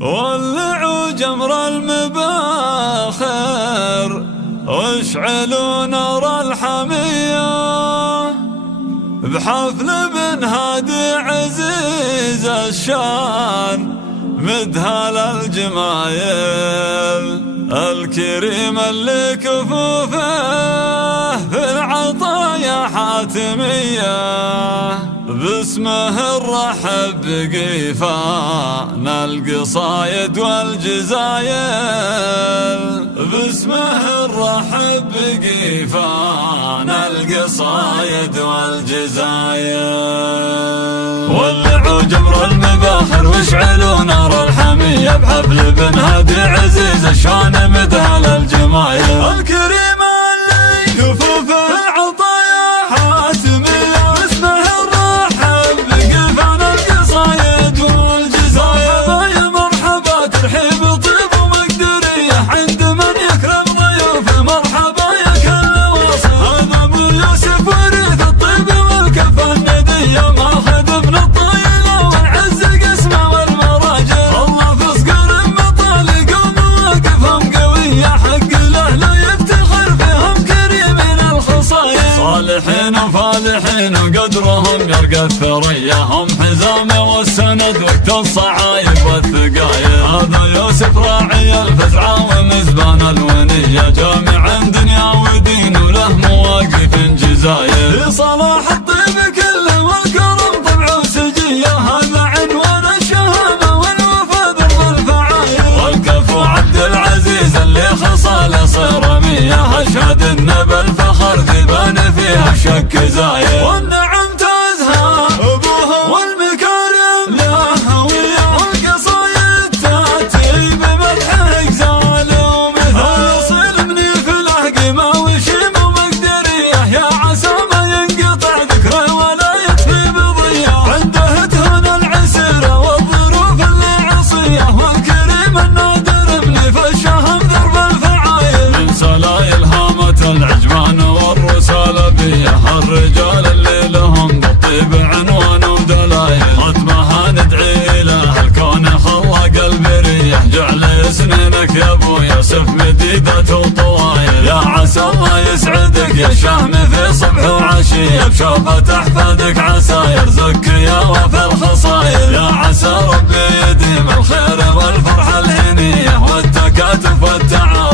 ولعوا جمر المباخر واشعلوا نار الحمية بحفل بن هادي عزيز الشان مذهل الجمايل الكريم اللي كفوفه في العطايا حاتمية باسمه الرحب بقيفان القصايد والجزايل باسمه الرحب بقيفان القصايد والجزايل ولعوا جمر المباخر واشعلوا نار الحمية بحفل بن هادي عزيز الشان مذهل الجمايل الكريم اللي كفوفه العطايا حاتمية باسمه الرحب بقيفان القصايد والجزايل يا مرحبا ترحيب طيب ومقدرية عند من يكرم ضيوفه مرحبا يا كل وصل هذا ابو يوسف وريث الطيب والكفة الندية ماخذ ابن الطيلة والعز قسمه والمراجل الله في صقر مطالق ومواقفهم قوية حق له لا يفتخر فيهم كريمين الخصايل صالحين وفالحين وقدرهم يرقى الثريا هم حزامه والسند وقت الصعايب والثقايل هذا يوسف راعي الفزعة ومزبان الونية جامع دنيا ودين وله مواقف جزايل لصلاح الطيب كله والكرم طبع وسجية هذا عنوان الشهامة والوفا ذر الفعايل والكفو عبد العزيز اللي خصاله صرمية اشهد انه بالفخر ذبان فيها شك زايل والنعم تازها ابوها والمكارم له هوية والقصايد تاتي بمدحه غزال ومثال اصيل مني في الحقيمة وشيم ومقدرية يا عسى ما ينقطع ذكره ولا يطفي بضية عنده تهون العسيرة والظروف اللي عصية والكريم النادر مني في الشهم ذرب الفعايل من سلايل هامة العجمان والرسالة بيه الرجال اللي لهم بالطيب عنوان ودلايل ختمها ندعي له الكون خلق البريه جعل سنينك يا ابو يوسف مديدة وطوايل يا عسى الله يسعدك يا الشهم في صبح وعشية بشوفة احفادك عسى يرزقك يا وفي الخصايل يا عسى ربي يديم الخير والفرحة الهنية والتكاتف والتعاون